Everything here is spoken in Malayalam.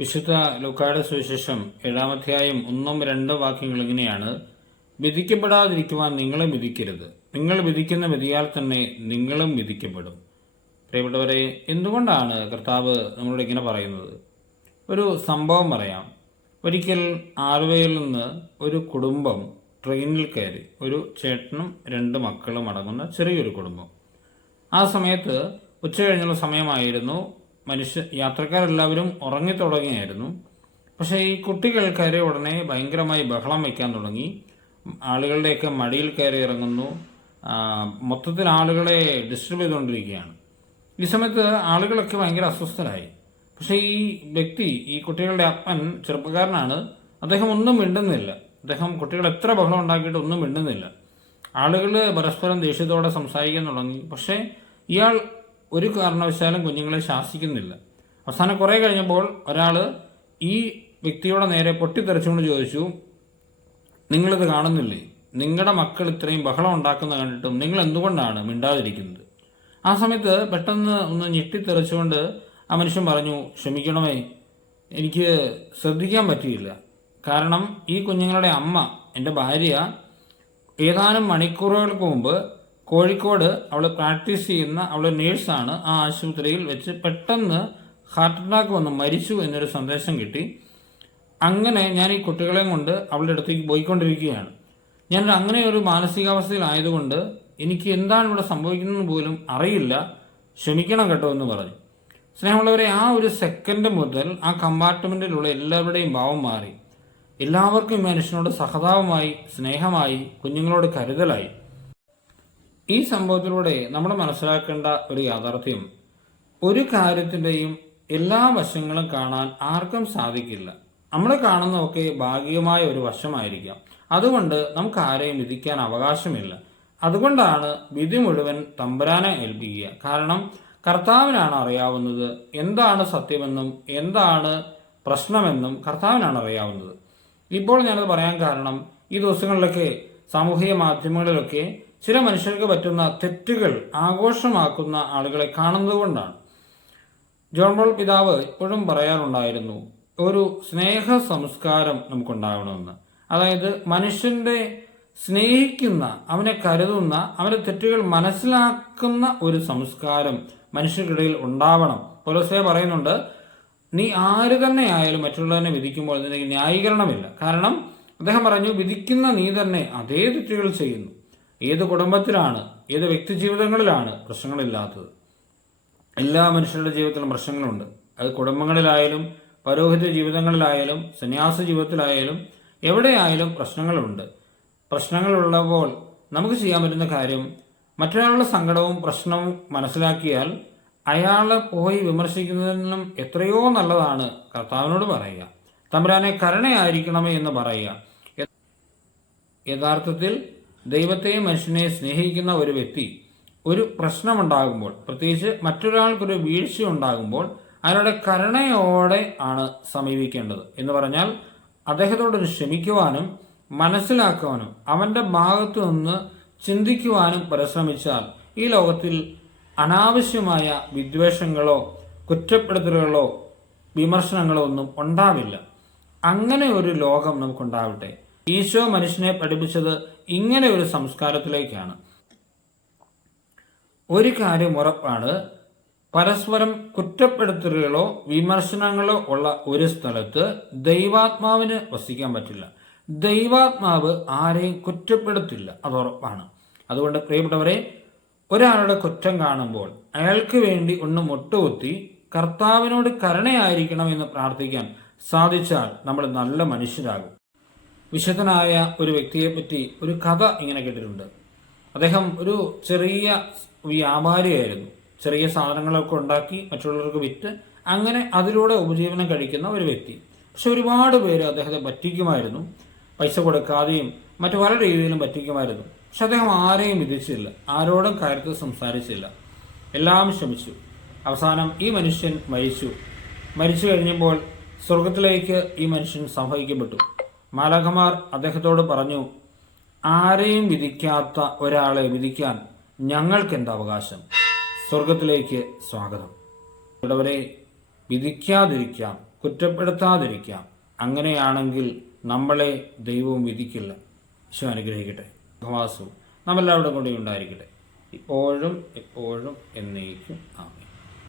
വിശുദ്ധ ലുക്കാട് സുവിശേഷം ഏഴാമധ്യായം ഒന്നും രണ്ടും വാക്യങ്ങൾ ഇങ്ങനെയാണ്. വിധിക്കപ്പെടാതിരിക്കുവാൻ നിങ്ങളെ വിധിക്കരുത്. നിങ്ങൾ വിധിക്കുന്ന വിധിയാൽ തന്നെ നിങ്ങളും വിധിക്കപ്പെടും. പ്രിയപ്പെട്ടവരെ എന്തുകൊണ്ടാണ് കർത്താവ് നമ്മളോട് ഇങ്ങനെ പറയുന്നത്? ഒരു സംഭവം പറയാം. ഒരിക്കൽ ആലുവയിൽ നിന്ന് ഒരു കുടുംബം ട്രെയിനിൽ കയറി ഒരു ചേട്ടനും രണ്ട് മക്കളും അടങ്ങുന്ന ചെറിയൊരു കുടുംബം. ആ സമയത്ത് ഉച്ച കഴിഞ്ഞുള്ള സമയമായിരുന്നു. മനുഷ്യ യാത്രക്കാരെല്ലാവരും ഉറങ്ങിത്തുടങ്ങിയായിരുന്നു പക്ഷേ ഈ കുട്ടികൾക്കാരെ ഉടനെ ഭയങ്കരമായി ബഹളം വയ്ക്കാൻ തുടങ്ങി. ആളുകളുടെയൊക്കെ മടിയിൽ കയറി ഇറങ്ങുന്നു. മൊത്തത്തിൽ ആളുകളെ ഡിസ്റ്റർബ് ചെയ്തുകൊണ്ടിരിക്കുകയാണ്. ഈ സമയത്ത് ആളുകളൊക്കെ ഭയങ്കര അസ്വസ്ഥരായി. പക്ഷേ ഈ വ്യക്തി ഈ കുട്ടികളുടെ അപ്പൻ ചെറുപ്പക്കാരനാണ്. അദ്ദേഹം ഒന്നും മിണ്ടുന്നില്ല. അദ്ദേഹം കുട്ടികൾ എത്ര ബഹളം ഉണ്ടാക്കിയിട്ട് ഒന്നും മിണ്ടുന്നില്ല. ആളുകൾ പരസ്പരം ദേഷ്യത്തോടെ സംസാരിക്കാൻ തുടങ്ങി. പക്ഷേ ഇയാൾ ഒരു കാരണവശാലും കുഞ്ഞുങ്ങളെ ശാസിക്കുന്നില്ല. അവസാനം കുറേ കഴിഞ്ഞപ്പോൾ ഒരാൾ ഈ വ്യക്തിയുടെ നേരെ പൊട്ടിത്തെറിച്ചുകൊണ്ട് ചോദിച്ചു നിങ്ങളിത് കാണുന്നില്ലേ? നിങ്ങളുടെ മക്കൾ ഇത്രയും ബഹളം ഉണ്ടാക്കുന്ന കണ്ടിട്ടും നിങ്ങൾ എന്തുകൊണ്ടാണ് മിണ്ടാതിരിക്കുന്നത്? ആ സമയത്ത് പെട്ടെന്ന് ഒന്ന് ഞെട്ടിത്തെറിച്ചുകൊണ്ട് ആ മനുഷ്യൻ പറഞ്ഞു ക്ഷമിക്കണമേ എനിക്ക് ശ്രദ്ധിക്കാൻ പറ്റിയില്ല. കാരണം ഈ കുഞ്ഞുങ്ങളുടെ അമ്മ എന്റെ ഭാര്യ ഏതാനും മണിക്കൂറുകൾക്ക് മുമ്പ് കോഴിക്കോട് അവൾ പ്രാക്ടീസ് ചെയ്യുന്ന അവൾ നേഴ്സാണ് ആ ആശുപത്രിയിൽ വെച്ച് പെട്ടെന്ന് ഹാർട്ട് അറ്റാക്ക് വന്ന് മരിച്ചു എന്നൊരു സന്ദേശം കിട്ടി. അങ്ങനെ ഞാൻ ഈ കുട്ടികളെയും കൊണ്ട് അവളുടെ അടുത്തേക്ക് പോയിക്കൊണ്ടിരിക്കുകയാണ്. ഞാൻ അങ്ങനെ ഒരു മാനസികാവസ്ഥയിലായതുകൊണ്ട് എനിക്ക് എന്താണ് ഇവിടെ സംഭവിക്കുന്നത് പോലും അറിയില്ല. ക്ഷമിക്കണം കേട്ടോ എന്ന് പറഞ്ഞു. സ്നേഹമുള്ളവരെ ആ ഒരു സെക്കൻഡ് മുതൽ ആ കമ്പാർട്ട്മെന്റിലുള്ള എല്ലാവരുടെയും ഭാവം മാറി. എല്ലാവർക്കും മനുഷ്യനോട് സഹതാപമായി സ്നേഹമായി കുഞ്ഞുങ്ങളോട് കരുതലായി. ഈ സംഭവത്തിലൂടെ നമ്മൾ മനസ്സിലാക്കേണ്ട ഒരു യാഥാർത്ഥ്യം. ഒരു കാര്യത്തിന്റെയും എല്ലാ വശങ്ങളും കാണാൻ ആർക്കും സാധിക്കില്ല. നമ്മൾ കാണുന്നതൊക്കെ ഭാഗികമായ ഒരു വശമായിരിക്കാം. അതുകൊണ്ട് നമുക്ക് ആരെയും വിധിക്കാൻ അവകാശമില്ല. അതുകൊണ്ടാണ് വിധി മുഴുവൻ തമ്പുരാനെ ഏൽപ്പിക്കുക. കാരണം കർത്താവിനാണ് അറിയാവുന്നത് എന്താണ് സത്യമെന്നും എന്താണ് പ്രശ്നമെന്നും കർത്താവിനാണ് അറിയാവുന്നത്. ഇപ്പോൾ ഞാനത് പറയാൻ കാരണം ഈ ദിവസങ്ങളിലൊക്കെ സാമൂഹിക മാധ്യമങ്ങളിലൊക്കെ ചില മനുഷ്യർക്ക് പറ്റുന്ന തെറ്റുകൾ ആഘോഷമാക്കുന്ന ആളുകളെ കാണുന്നതുകൊണ്ടാണ് ജോൺ ബോൾ പിതാവ് എപ്പോഴും പറയാറുണ്ടായിരുന്നു ഒരു സ്നേഹ സംസ്കാരം നമുക്കുണ്ടാകണമെന്ന്. അതായത് മനുഷ്യന്റെ സ്നേഹിക്കുന്ന അവനെ കരുതുന്ന അവന്റെ തെറ്റുകൾ മനസ്സിലാക്കുന്ന ഒരു സംസ്കാരം മനുഷ്യർക്കിടയിൽ ഉണ്ടാവണം. പൊലസേ പറയുന്നുണ്ട് നീ ആര് തന്നെ ആയാലും മറ്റുള്ളവനെ വിധിക്കുമ്പോൾ നിനക്ക് ന്യായീകരണമില്ല. കാരണം അദ്ദേഹം പറഞ്ഞു വിധിക്കുന്ന നീ തന്നെ അതേ തെറ്റുകൾ ചെയ്യുന്നു. ഏത് കുടുംബത്തിലാണ് ഏത് വ്യക്തി ജീവിതങ്ങളിലാണ് പ്രശ്നങ്ങളില്ലാത്തത്? എല്ലാ മനുഷ്യരുടെ ജീവിതത്തിലും പ്രശ്നങ്ങളുണ്ട്. അത് കുടുംബങ്ങളിലായാലും പരോഹിത ജീവിതങ്ങളിലായാലും സന്യാസ ജീവിതത്തിലായാലും എവിടെയായാലും പ്രശ്നങ്ങളുണ്ട്. പ്രശ്നങ്ങളുള്ളപ്പോൾ നമുക്ക് ചെയ്യാൻ പറ്റുന്ന കാര്യം മറ്റൊരാളുടെ സങ്കടവും പ്രശ്നവും മനസ്സിലാക്കിയാൽ അയാളെ പോയി വിമർശിക്കുന്നതിനും എത്രയോ നല്ലതാണ് കർത്താവിനോട് പറയുക. തമ്പുരാനെ കരുണയായിരിക്കണമേ എന്ന് പറയുക. യഥാർത്ഥത്തിൽ ദൈവത്തെയും മനുഷ്യനെയും സ്നേഹിക്കുന്ന ഒരു വ്യക്തി ഒരു പ്രശ്നമുണ്ടാകുമ്പോൾ പ്രത്യേകിച്ച് മറ്റൊരാൾക്കൊരു വീഴ്ച ഉണ്ടാകുമ്പോൾ അയാളുടെ കരുണയോടെ ആണ് സമീപിക്കേണ്ടത്. എന്ന് പറഞ്ഞാൽ അദ്ദേഹത്തോട് ക്ഷമിക്കുവാനും മനസ്സിലാക്കുവാനും അവന്റെ ഭാഗത്തു നിന്ന് ചിന്തിക്കുവാനും പരിശ്രമിച്ചാൽ ഈ ലോകത്തിൽ അനാവശ്യമായ വിദ്വേഷങ്ങളോ കുറ്റപ്പെടുത്തലുകളോ വിമർശനങ്ങളോ ഒന്നും ഉണ്ടാവില്ല. അങ്ങനെ ഒരു ലോകം നമുക്കുണ്ടാവട്ടെ. ഈശോ മനുഷ്യനെ പഠിപ്പിച്ചത് ഇങ്ങനെ ഒരു സംസ്കാരത്തിലേക്കാണ്. ഒരു കാര്യം ഉറപ്പാണ്. പരസ്പരം കുറ്റപ്പെടുത്തലുകളോ വിമർശനങ്ങളോ ഉള്ള ഒരു സ്ഥലത്ത് ദൈവാത്മാവിന് വസിക്കാൻ പറ്റില്ല. ദൈവാത്മാവ് ആരെയും കുറ്റപ്പെടുത്തില്ല. അത് ഉറപ്പാണ്. അതുകൊണ്ട് പ്രിയപ്പെട്ടവരെ ഒരാളുടെ കുറ്റം കാണുമ്പോൾ അയാൾക്ക് വേണ്ടി ഒന്ന് മുട്ടുകുത്തി കർത്താവിനോട് കരുണയായിരിക്കണമെന്ന് പ്രാർത്ഥിക്കാൻ സാധിച്ചാൽ നമ്മൾ നല്ല മനുഷ്യരാകും. വിശുദ്ധനായ ഒരു വ്യക്തിയെപ്പറ്റി ഒരു കഥ ഇങ്ങനെ കേട്ടിട്ടുണ്ട്. അദ്ദേഹം ഒരു ചെറിയ വ്യാപാരിയായിരുന്നു ചെറിയ സാധനങ്ങളൊക്കെ ഉണ്ടാക്കി മറ്റുള്ളവർക്ക് വിറ്റ് അങ്ങനെ അതിലൂടെ ഉപജീവനം കഴിക്കുന്ന ഒരു വ്യക്തി. പക്ഷെ ഒരുപാട് പേര് അദ്ദേഹത്തെ പറ്റിക്കുമായിരുന്നു. പൈസ കൊടുക്കാതെയും മറ്റു പല രീതിയിലും പറ്റിക്കുമായിരുന്നു. പക്ഷെ അദ്ദേഹം ആരെയും വിധിച്ചില്ല. ആരോടും കാര്യത്തിൽ സംസാരിച്ചില്ല. എല്ലാം ശ്രമിച്ചു അവസാനം ഈ മനുഷ്യൻ മരിച്ചു. മരിച്ചു കഴിഞ്ഞപ്പോൾ സ്വർഗത്തിലേക്ക് ഈ മനുഷ്യൻ സംഭവിക്കപ്പെട്ടു മാലാഖമാർ അദ്ദേഹത്തോട് പറഞ്ഞു ആരെയും വിധിക്കാത്ത ഒരാളെ വിധിക്കാൻ ഞങ്ങൾക്ക് എന്താ അവകാശം? സ്വർഗത്തിലേക്ക് സ്വാഗതം. ഇവിടെ വിധിക്കാതിരിക്കാം കുറ്റപ്പെടുത്താതിരിക്കാം. അങ്ങനെയാണെങ്കിൽ നമ്മളെ ദൈവവും വിധിക്കില്ല. ഈശോ അനുഗ്രഹിക്കട്ടെ. ഭവാസു നമ്മളെല്ലാവരുടെ കൂടെ ഉണ്ടായിരിക്കട്ടെ. ഇപ്പോഴും എപ്പോഴും എന്നേക്കും. ആമേ